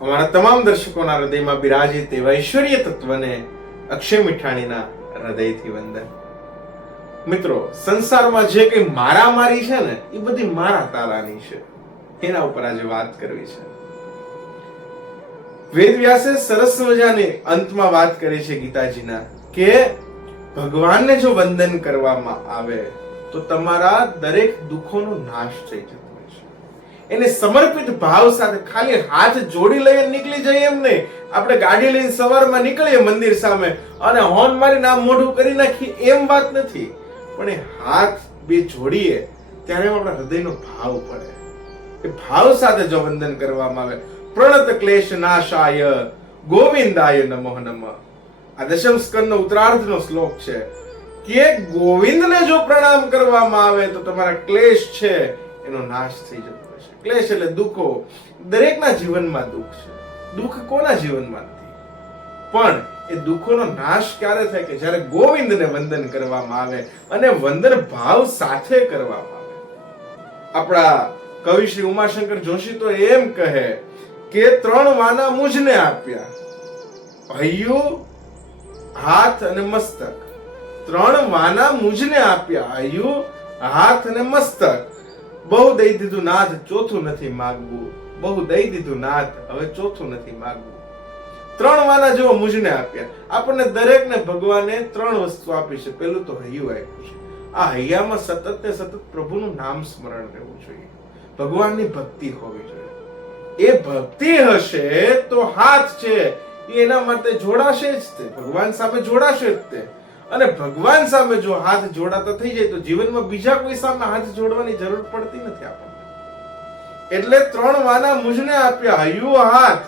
અમારા તમામ દર્શકોના હૃદયમાં બિરાજિત એવા ઈશ્વરીય તત્વને અક્ષય મીઠાણીના હૃદયથી વંદન. મિત્રો, સંસારમાં જે કઈ મારામારી છે ને એ બધી મારા તારાની છે, એના ઉપર આજે વાત કરવી છે. વેદ વ્યાસે સરસ મજાની અંતમાં વાત કરી છે ગીતાજીના કે ભગવાનને જો વંદન કરવામાં આવે તો તમારા દરેક દુઃખોનો નાશ થઈ જતો હોય છે. એને સમર્પિત ભાવ સાથે ખાલી હાથ જોડી લઈને નીકળી જઈએ એમ નહીં. આપણે ગાડી લઈને સવારમાં નીકળીએ મંદિર સામે અને હોર્ન મારીને આમ મોઢું કરી નાખીએ એમ વાત નથી, પણ એ હાથ બે જોડીએ ત્યારે આપણા હૃદયનો ભાવ પડે. એ ભાવ સાથે જો વંદન કરવામાં આવે, પ્રણત ક્લેશ નાશાય ગોવિંદાય નમઃ નમઃ. આ દશમ સ્કંદનો ઉત્તરાર્ધનો શ્લોક છે કે ગોવિંદને જો પ્રણામ કરવામાં આવે તો તમારા ક્લેશ છે એનો નાશ થઈ જતો હોય છે. ક્લેશ એટલે દુઃખો. દરેકના જીવનમાં દુઃખ છે. દુઃખ કોના જીવનમાં નથી, પણ એ દુઃખોનો નાશ ક્યારે થાય કે જ્યારે ગોવિંદને વંદન કરવામાં આવે અને વંદન ભાવ સાથે કરવામાં આવે. આપણા કવિ શ્રી ઉમાશંકર જોશી તો એમ કહે કે 3 વાના મુજને આપ્યા, હૈયું, હાથ અને મસ્તક. 3 વાના મુજને આપ્યા, હૈયું, હાથ અને મસ્તક. બહુ દઈ દીધું નાથ, ચોથું નથી માગવું. બહુ દઈ દીધું નાથ, હવે ચોથું નથી માગવું. 3 વાના જેવો મુજને આપ્યા. આપણને દરેકને ભગવાને 3 વસ્તુ આપી છે. પેલું તો હૈયું આપ્યું છે. આ હૈયામાં સતત ને સતત પ્રભુનું નામ સ્મરણ રહેવું જોઈએ, ભગવાનની ભક્તિ હોવી જોઈએ. એ ભક્તિ હશે તો હાથ છે એના માટે જોડાશે જ, તે ભગવાન સામે જોડાશે જ તે. અને ભગવાન સામે જો હાથ જોડાતા થઈ જાય તો જીવનમાં બીજા કોઈ સામે હાથ જોડવાની જરૂર પડતી નથી આપણને. એટલે 3 વાના મુજને આપ્યા, હૈયું, હાથ.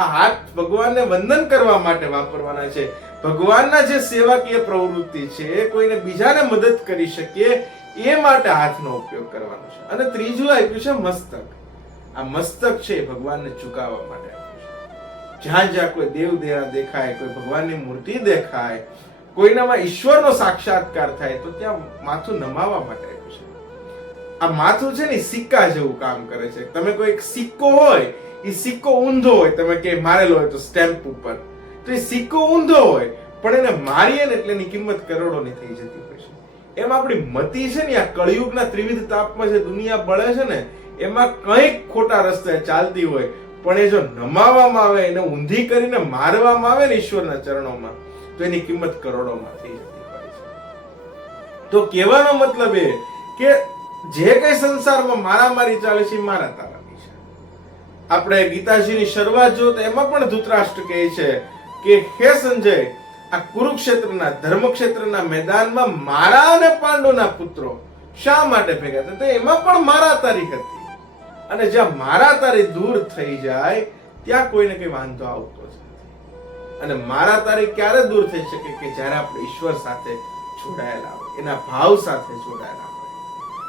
આ હાથ ભગવાનને વંદન કરવા માટે વાપરવાના છે. ભગવાનના જે સેવાકીય પ્રવૃત્તિ છે, કોઈને બીજાને મદદ કરી શકીએ એ માટે હાથનો ઉપયોગ કરવાનો છે. અને ત્રીજું આપ્યું છે મસ્તક. આ મસ્તક છે ભગવાનને ઝુકાવવા માટે આપ્યું છે. જ્યાં જ્યાં કોઈ દેવ દેવા દેખાય, કોઈ ભગવાનની મૂર્તિ દેખાય, કોઈનામાં ઈશ્વરનો સાક્ષાત્કાર થાય તો ત્યાં માથું નમાવવા માટે આપ્યું છે. આ માથું છે ને સિક્કા જેવું કામ કરે છે. તમે કોઈ સિક્કો હોય, એ સિક્કો ઊંધો હોય, તમે કે મારેલો હોય તો સ્ટેમ્પ ઉપર, તો એ સિક્કો ઊંધો હોય પણ એને મારીએ ને એટલે એની કિંમત કરોડોની થઈ જતી હોય છે. એમ આપણી મતિ છે ને આ કળિયુગના ત્રિવિધ તાપમાં જે દુનિયા બળે છે ને, એમાં કંઈક ખોટા રસ્તે ચાલતી હોય પણ એ જો નમાવવામાં આવે, એને ઊંધી કરીને મારવામાં આવે ને ઈશ્વરના ચરણોમાં, તો એની કિંમત કરોડોમાં થઈ જતી હોય છે. તો કહેવાનો મતલબ એ કે જે કઈ સંસારમાં મારામારી ચાલે છે એ મારા તારાની છે. આપણે ગીતાજીની શરૂઆત જો તો એમાં પણ ધૃતરાષ્ટ્ર કહે છે કે હે સંજય, આ કુરુક્ષેત્રના ધર્મક્ષેત્રના મેદાનમાં મારા અને પાંડુના પુત્રો શા માટે ભેગા થયા? તો એમાં પણ મારા તારી હતી. અને જ્યાં મારા તારી દૂર થઈ જાય ત્યાં કોઈને કઈ વાંધો આવતો જ નથી. અને મારા તારી ક્યારે દૂર થઈ શકે કે જ્યારે આપણે ઈશ્વર સાથે જોડાયેલા હોય, એના ભાવ સાથે જોડાયેલા હોય.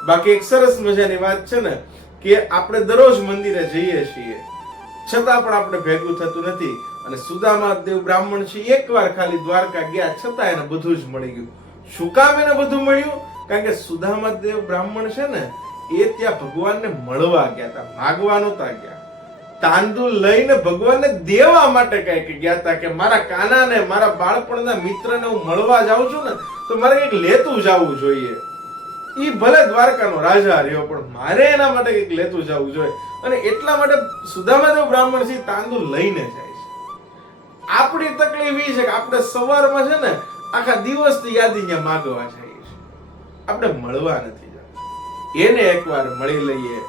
બાકી એક સરસ મજાની વાત છે ને કે આપણે દરરોજ મંદિરે જઈએ છીએ છતાં પણ આપણે ભેગું થતું નથી. અને સુદામા દેવ બ્રાહ્મણ છે, એકવાર ખાલી દ્વારકા ગયા છતાં એને બધું જ મળી ગયું. શું કામ એને બધું મળ્યું? કારણ કે સુદામા દેવ બ્રાહ્મણ છે ને એ ત્યાં ભગવાનને મળવા ગયા હતા, માગવા નહોતા ગયા. તાંદુલ લઈને ભગવાનને દેવા માટે કઈ ગયા હતા કે મારા કાનાને, મારા બાળપણના મિત્રને હું મળવા જાઉં છું ને તો મારે કંઈક લેતું જવું જોઈએ. ઈ ભલે દ્વારકાનો રાજા રહ્યો પણ મારે એના માટે કંઈક લેતું જવું જોઈએ. અને એટલા માટે સુદામાદેવ બ્રાહ્મણ છે તાંદુલ લઈને જાય છે. આપણી તકલીફ એ છે કે આપણે સવારમાં છે ને આખા દિવસની યાદી ત્યાં માગવા જઈએ છીએ, આપણે મળવા નથી જતા. એને એકવાર મળી લઈએ.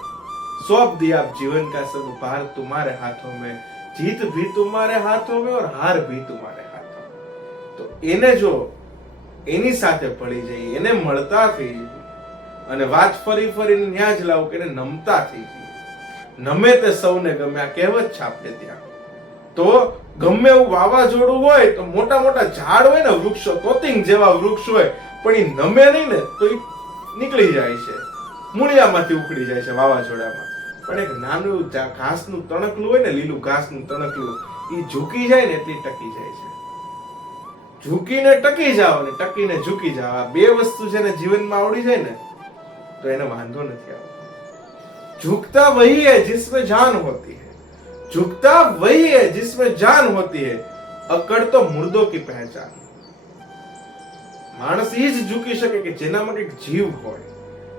सौंप दिया अब जीवन का सब भार तुम्हारे हाथों में, जीत भी तुम्हारे हाथों में और हार भी तुम्हारे हाथों में. તો એને જો એની સાથે પડી જઈએ, એને મળતા થઈ જઈએ અને વાત ફરી ફરીને ન્યા જ લાવું કે એને નમતા થઈ જઈએ. નમે તે સૌને ગમે, આ કહેવત છે આપણે ત્યાં. તો ગમે એવું વાવાઝોડું હોય તો મોટા મોટા ઝાડ હોય ને, વૃક્ષો, તોતિંગ જેવા વૃક્ષ હોય, પણ એ નમે નહીં ને તો એ નીકળી જાય છે, મૂળિયામાંથી ઉખડી જાય છે વાવાઝોડામાં. પણ એક નાનું ઘાસનું તણકલું હોય ને, લીલું ઘાસનું તણકલું, એ ઝૂકી જાય ને એટલી ટકી જાય છે. ઝૂકીને ટકી જાવ ને ટકીને ઝૂકી જાવ, આ બે વસ્તુ છે ને જીવનમાં આવડી જાય ને તો એને વાંધો નથી આવતો. झुकता वही है जिसमें जान होती है, झुकता वही है जिसमें जान होती है, अकड़ तो मुर्दों की पहचान। માણસ એ જ ઝૂકી શકે કે જેનામાં કંઈક જીવ હોય,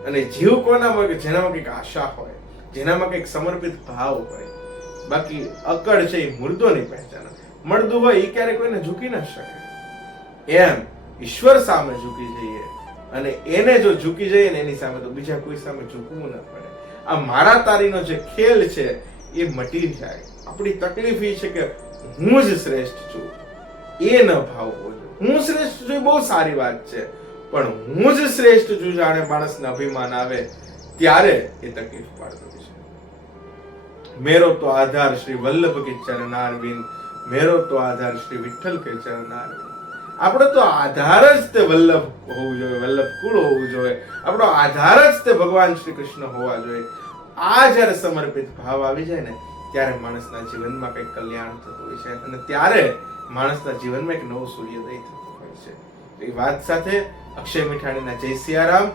અને જીવ કોનામાં હોય કે જેનામાં કંઈક આશા હોય, જેનામાં કંઈક સમર્પિત ભાવ હોય. બાકી અકડ છે એ મુર્દોની પહેચાન. મળદું હોય એ ક્યારે કોઈને ઝૂકી ન શકે. એમ ઈશ્વર સામે ઝૂકી જઈએ, અને એને જો ઝૂકી જઈએ ને એની સામે, તો બીજા કોઈ સામે ઝૂકવું ન પડે. આ મારા તારીનો જે ખેલ છે એ મટી જાય. આપણી તકલીફ એ છે કે હું જ શ્રેષ્ઠ છું, એ ન ભાવવો જોઈએ. હું શ્રેષ્ઠ છું બહુ સારી વાત છે, પણ હું જ શ્રેષ્ઠ છું જાણે માણસને અભિમાન આવે ત્યારે એ તકલીફ પાડતો છે. મેરો તો આધાર શ્રી વલ્લભ કે ચરણારવિંદ, મેરો તો આધાર શ્રી વિઠ્ઠલ કે ચરણારવિંદ. આપણો તો આધાર જ તે વલ્લભ હોવું જોઈએ, વલ્લભ કુળ હોવું જોઈએ. આપણો આધાર જ તે ભગવાન શ્રી કૃષ્ણ હોવા જોઈએ. આ જયારે સમર્પિત ભાવ આવી જાય ને, ત્યારે માણસના જીવનમાં કંઈક કલ્યાણ થતું હોય છે, અને ત્યારે માણસના જીવનમાં એક નવું સૂર્યોદય થતો હોય છે. એ વાત સાથે અક્ષય મીઠાણીના જય સિયારામ.